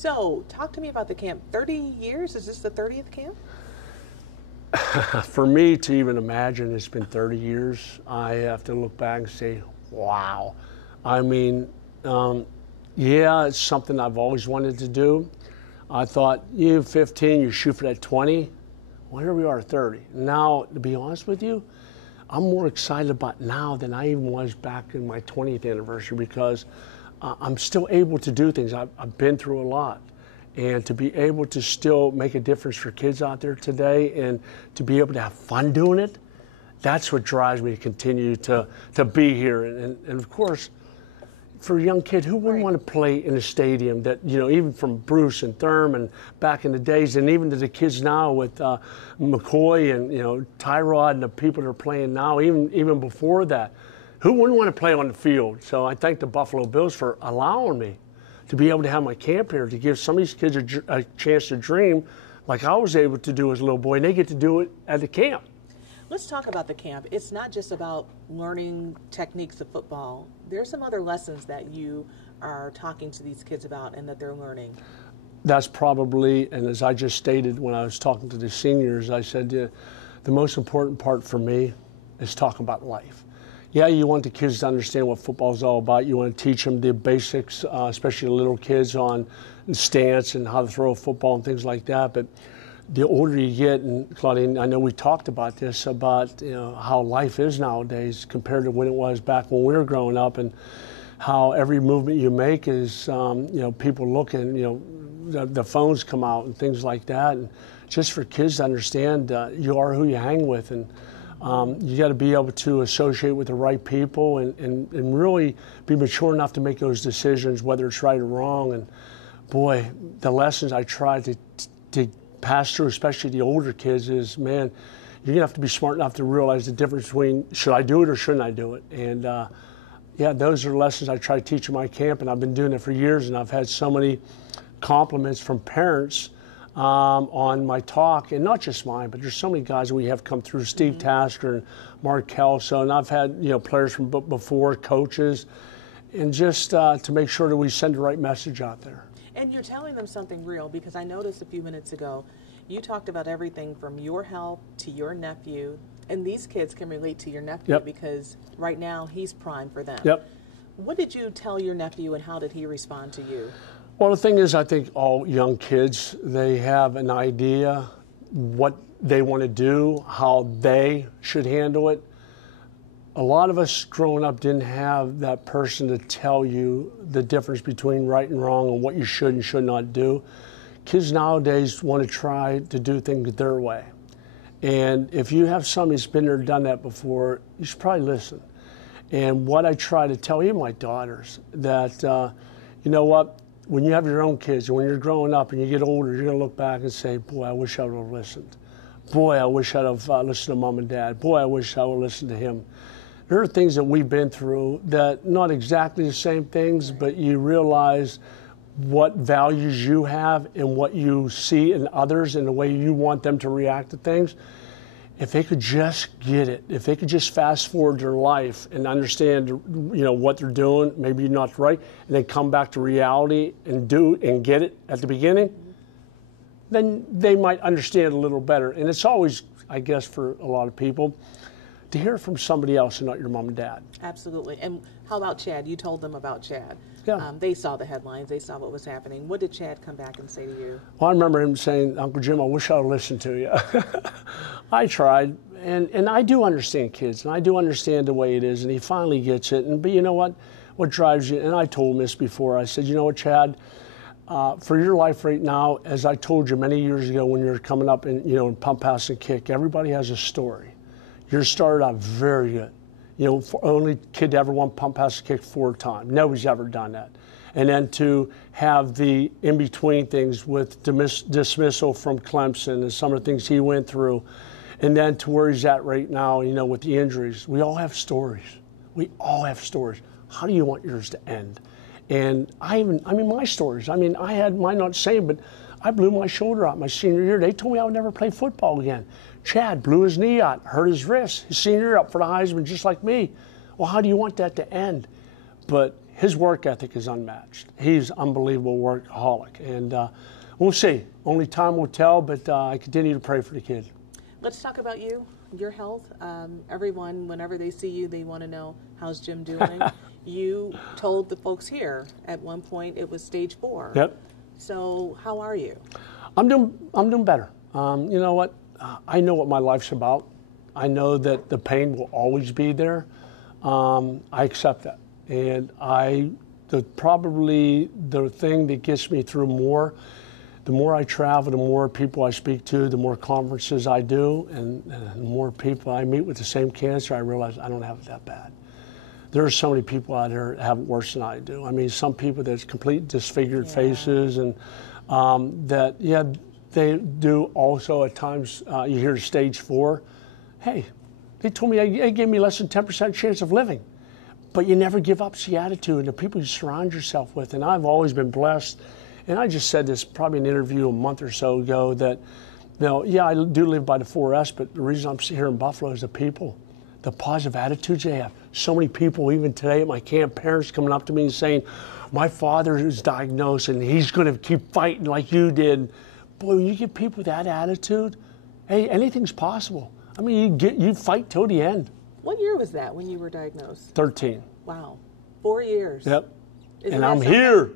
So, talk to me about the camp. 30 years? Is this the 30th camp? For me to even imagine it's been 30 years, I have to look back and say, wow. I mean, yeah, it's something I've always wanted to do. I thought, you 15, you shoot for that 20. Well, here we are, 30. Now, to be honest with you, I'm more excited about now than I even was back in my 20th anniversary, because I'm still able to do things. I've been through a lot. And to be able to still make a difference for kids out there today and to be able to have fun doing it, that's what drives me to continue to be here. And of course, for a young kid, who wouldn't want to play in a stadium that, you know, even from Bruce and Thurman back in the days, and even to the kids now with McCoy and, you know, Tyrod and the people that are playing now, even before that, who wouldn't want to play on the field? So I thank the Buffalo Bills for allowing me to be able to have my camp here, to give some of these kids a chance to dream like I was able to do as a little boy, and they get to do it at the camp. Let's talk about the camp. It's not just about learning techniques of football. There's some other lessons that you are talking to these kids about and that they're learning. That's probably, and as I just stated when I was talking to the seniors, I said the most important part for me is talking about life. Yeah, you want the kids to understand what football is all about. You want to teach them the basics, especially the little kids, on stance and how to throw a football and things like that. But the older you get, and Claudine, I know we talked about this, about, you know, how life is nowadays compared to when it was back when we were growing up, and how every movement you make is, you know, people looking, you know, the phones come out and things like that. And just for kids to understand, you are who you hang with, and you got to be able to associate with the right people and really be mature enough to make those decisions, whether it's right or wrong. And boy, the lessons I try to pass through, especially the older kids, is, man, you're gonna have to be smart enough to realize the difference between should I do it or shouldn't I do it. And yeah, those are lessons I try to teach in my camp, and I've been doing it for years, and I've had so many compliments from parents on my talk, and not just mine, but there's so many guys that we have come through, Steve Tasker and Mark Kelso, and I've had, you know, players from before, coaches, and just to make sure that we send the right message out there. And you're telling them something real, because I noticed a few minutes ago, you talked about everything from your health to your nephew, and these kids can relate to your nephew because right now he's prime for them. What did you tell your nephew, and how did he respond to you? Well, the thing is, I think all young kids, they have an idea what they want to do, how they should handle it. A lot of us growing up didn't have that person to tell you the difference between right and wrong and what you should and should not do. Kids nowadays want to try to do things their way. And if you have somebody who's been there, done that before, you should probably listen. And what I try to tell even my daughters, that, you know what, when you have your own kids, and when you're growing up and you get older, you're going to look back and say, boy, I wish I would have listened. Boy, I wish I'd have listened to Mom and Dad. Boy, I wish I would have listened to him. There are things that we've been through that not exactly the same things, but you realize what values you have and what you see in others and the way you want them to react to things. If they could just get it, if they could just fast forward their life and understand, you know, what they're doing, maybe not right, and then come back to reality and do and get it at the beginning, then they might understand a little better. And it's always, I guess, for a lot of people, to hear from somebody else and not your mom and dad. Absolutely. And how about Chad? You told them about Chad. Yeah. They saw the headlines. They saw what was happening. What did Chad come back and say to you? Well, I remember him saying, Uncle Jim, I wish I would listened to you. I tried, and I do understand kids, and I do understand the way it is, and he finally gets it. But you know what drives you, and I told him this before, I said, you know what, Chad, for your life right now, as I told you many years ago when you're coming up in, you know, in pump, pass, and kick, everybody has a story. Yours started out very good. You know, only kid to ever won pump, pass, and kick 4 times. Nobody's ever done that. And then to have the in-between things with dismissal from Clemson and some of the things he went through, and then to where he's at right now, you know, with the injuries. We all have stories. We all have stories. How do you want yours to end? And I mean, my stories. I mean, I had mine, not saying, but I blew my shoulder out my senior year. They told me I would never play football again. Chad blew his knee out, hurt his wrist, his senior year up for the Heisman, just like me. Well, how do you want that to end? But his work ethic is unmatched. He's unbelievable workaholic, and we'll see. Only time will tell, but I continue to pray for the kid. Let's talk about you, your health. Everyone, whenever they see you, they want to know, how's Jim doing? You told the folks here at one point it was stage 4. Yep. So how are you? I'm doing better. You know what? I know what my life's about. I know that the pain will always be there. I accept that. And probably the thing that gets me through more, the more I travel, the more people I speak to, the more conferences I do, and the more people I meet with the same cancer, I realize I don't have it that bad. There are so many people out there that have it worse than I do. I mean, some people that's complete disfigured faces, and they do also at times, you hear stage 4. Hey, they told me they gave me less than 10% chance of living. But you never give up the attitude and the people you surround yourself with. And I've always been blessed. And I just said this probably in an interview a month or so ago that, yeah, I do live by the 4S, but the reason I'm here in Buffalo is the people, the positive attitudes they have. So many people, even today at my camp, parents coming up to me and saying, my father is diagnosed and he's going to keep fighting like you did. Boy, when you give people that attitude, hey, anything's possible. I mean, you fight till the end. What year was that when you were diagnosed? 13. Wow. 4 years. Yep. Isn't and I'm something? here.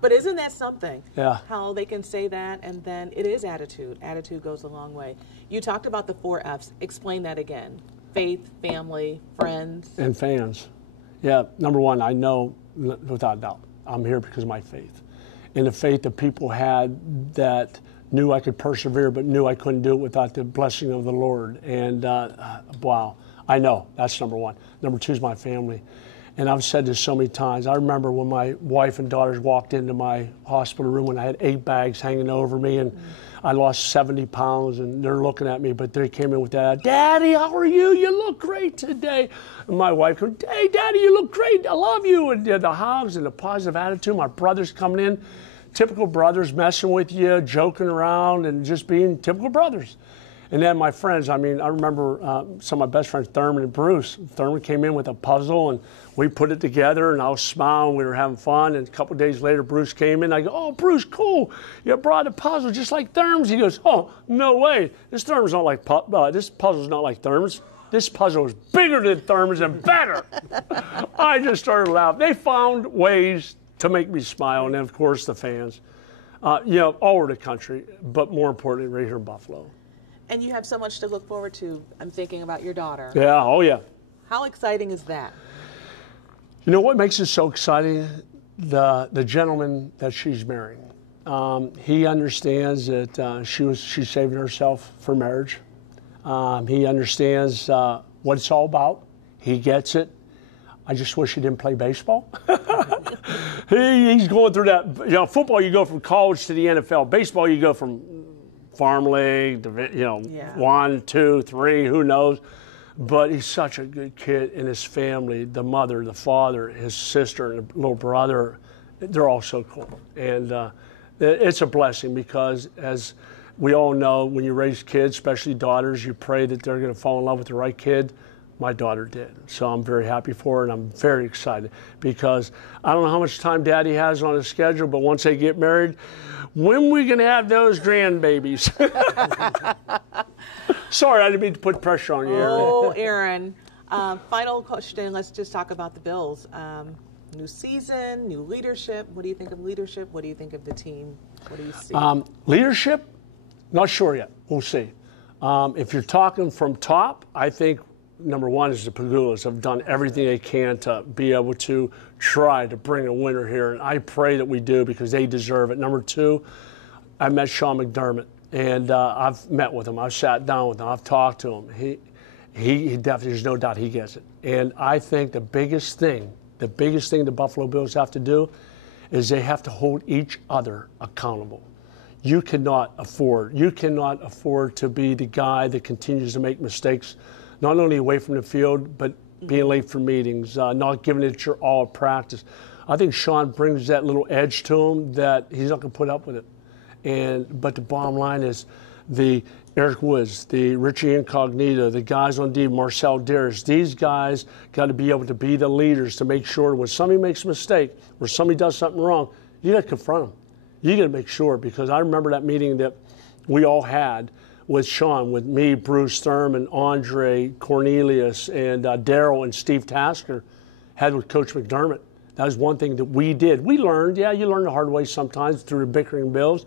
But isn't that something? Yeah. How they can say that, and then it is attitude. Attitude goes a long way. You talked about the 4 Fs. Explain that again. Faith, family, friends. And fans. Yeah, number one, I know without a doubt, I'm here because of my faith. And the faith that people had that knew I could persevere, but knew I couldn't do it without the blessing of the Lord. And wow, I know that's number one. Number two is my family. And I've said this so many times. I remember when my wife and daughters walked into my hospital room when I had 8 bags hanging over me, and I lost 70 pounds, and they're looking at me, but they came in with that, Daddy, how are you? You look great today. And my wife goes, hey, Daddy, you look great. I love you. And the hugs and the positive attitude. My brother's coming in. Typical brothers messing with you, joking around, and just being typical brothers. And then my friends, I mean, I remember some of my best friends, Thurman and Bruce. Thurman came in with a puzzle, and we put it together, and I was smiling. We were having fun. And a couple of days later, Bruce came in. I go, oh, Bruce, cool. You brought a puzzle just like Thurman's. He goes, oh, no way. This puzzle's not like Thurman's. This puzzle is bigger than Thurman's and better. I just started laughing. They found ways to make me smile, and then, of course, the fans, all over the country, but more importantly, right here in Buffalo. And you have so much to look forward to. I'm thinking about your daughter. Yeah, oh yeah. How exciting is that? You know what makes it so exciting? The gentleman that she's marrying. He understands that she's saving herself for marriage. He understands what it's all about. He gets it. I just wish he didn't play baseball. He's going through that. Football, you go from college to the NFL. Baseball, you go from farm league to 1, 2, 3, who knows. But he's such a good kid, and his family, the mother, the father, his sister, and the little brother, they're all so cool. And it's a blessing because, as we all know, when you raise kids, especially daughters, you pray that they're going to fall in love with the right kid. My daughter did. So I'm very happy for her, and I'm very excited because I don't know how much time Daddy has on his schedule, but once they get married, when are we going to have those grandbabies? Sorry, I didn't mean to put pressure on you, Aaron. Oh, Aaron. Final question. Let's just talk about the Bills. New season, new leadership. What do you think of leadership? What do you think of the team? What do you see? Leadership, not sure yet. We'll see. If you're talking from top, I think number one is the Pagulas have done everything they can to be able to try to bring a winner here, and I pray that we do because they deserve it. Number two, I met Sean McDermott, and I've met with him. I've sat down with him. I've talked to him. He definitely, there's no doubt he gets it. And I think the biggest thing the Buffalo Bills have to do is they have to hold each other accountable. You cannot afford to be the guy that continues to make mistakes, not only away from the field, but being late for meetings, not giving it your all at practice. I think Sean brings that little edge to him that he's not going to put up with it. But the bottom line is Eric Woods, the Richie Incognito, the guys on D, Marcel Darris, these guys got to be able to be the leaders to make sure when somebody makes a mistake or somebody does something wrong, you got to confront them. You got to make sure, because I remember that meeting that we all had with Sean, with me, Bruce Thurman, Andre, Cornelius, and Daryl and Steve Tasker had with Coach McDermott. That was one thing that we did. We learned, yeah, you learn the hard way sometimes through the bickering bills.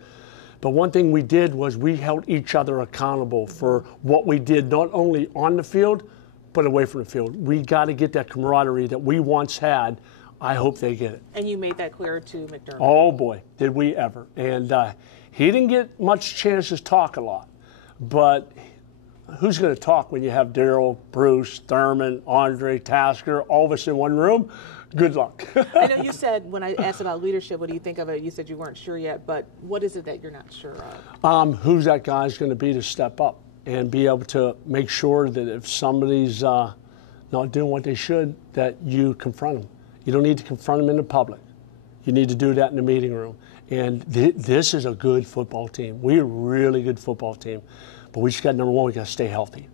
But one thing we did was we held each other accountable for what we did, not only on the field, but away from the field. We got to get that camaraderie that we once had. I hope they get it. And you made that clear to McDermott. Oh, boy, did we ever. And he didn't get much chance to talk a lot. But who's going to talk when you have Daryl, Bruce, Thurman, Andre, Tasker, all of us in one room? Good luck. I know you said, when I asked about leadership, what do you think of it? You said you weren't sure yet, but what is it that you're not sure of? Who's that guy's going to be to step up and be able to make sure that if somebody's not doing what they should, that you confront them. You don't need to confront them in the public. You need to do that in the meeting room. And this is a good football team. We're a really good football team. But we just got, number one, we got to stay healthy.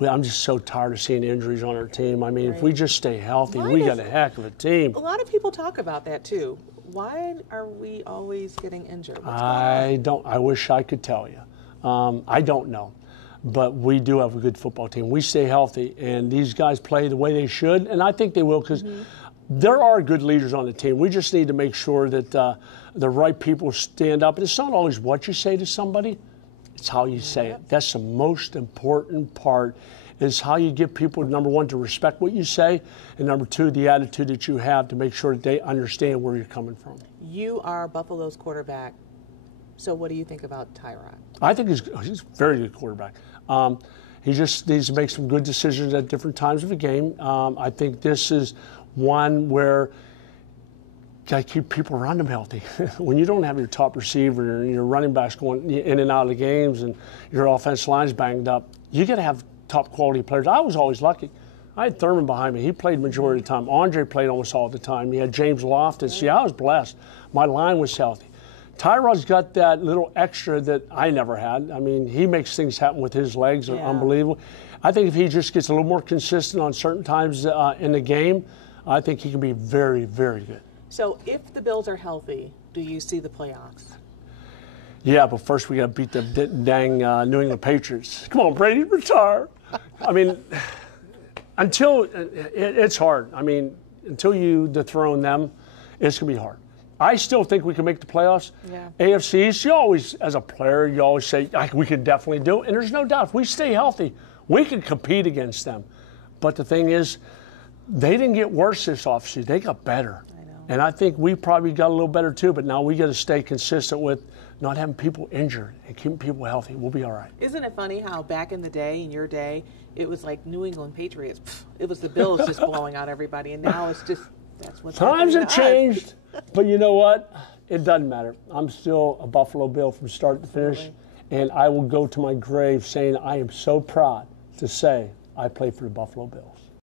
I'm just so tired of seeing injuries on our team. I mean, if we just stay healthy, we got a heck of a team. A lot of people talk about that too. Why are we always getting injured? I wish I could tell you. I don't know. But we do have a good football team. We stay healthy, and these guys play the way they should, and I think they will, because there are good leaders on the team. We just need to make sure that the right people stand up. And it's not always what you say to somebody. It's how you say it. That's the most important part, is how you get people, number one, to respect what you say, and number two, the attitude that you have to make sure that they understand where you're coming from. You are Buffalo's quarterback, so what do you think about Tyrod? I think he's a very good quarterback. He just needs to make some good decisions at different times of the game. I think this is one where got to keep people around him healthy. When you don't have your top receiver and your running backs going in and out of the games and your offensive line's banged up, you got to have top quality players. I was always lucky. I had Thurman behind me. He played majority of the time. Andre played almost all the time. You had James Loftus. Yeah, I was blessed. My line was healthy. Tyrod's got that little extra that I never had. I mean, he makes things happen with his legs. Are unbelievable. I think if he just gets a little more consistent on certain times in the game, I think he can be very, very good. So if the Bills are healthy, do you see the playoffs? Yeah, but first we got to beat the dang New England Patriots. Come on, Brady, retire. I mean, it's hard. I mean, until you dethrone them, it's going to be hard. I still think we can make the playoffs. Yeah. AFC East, you always, as a player, you always say, we can definitely do it. And there's no doubt, if we stay healthy, we can compete against them. But the thing is, they didn't get worse this offseason. They got better. And I think we probably got a little better too, but now we got to stay consistent with not having people injured and keeping people healthy. We'll be all right. Isn't it funny how back in the day, in your day, it was like New England Patriots. It was the Bills just blowing out everybody, and now it's just, that's what's Times have changed, but you know what? It doesn't matter. I'm still a Buffalo Bill from start to finish, and I will go to my grave saying I am so proud to say I played for the Buffalo Bills.